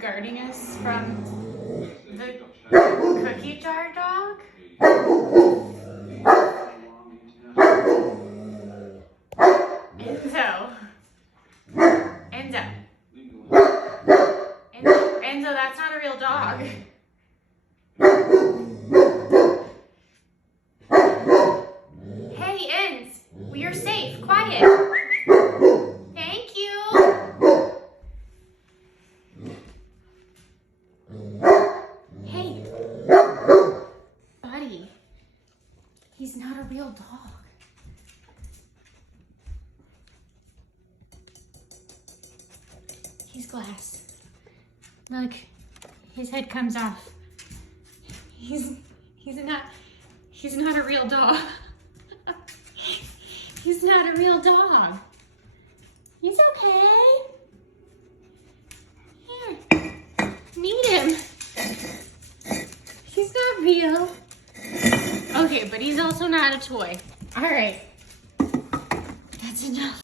guarding us from the cookie jar dog? Enzo. Enzo. Enzo, that's not a real dog. Hey, Enz, you're safe. Quiet. Thank you. Hey, buddy, he's not a real dog. He's glass. Look, his head comes off. He's not a real dog. He's not a real dog. He's okay. Here, meet him. He's not real. Okay, but he's also not a toy. All right, that's enough.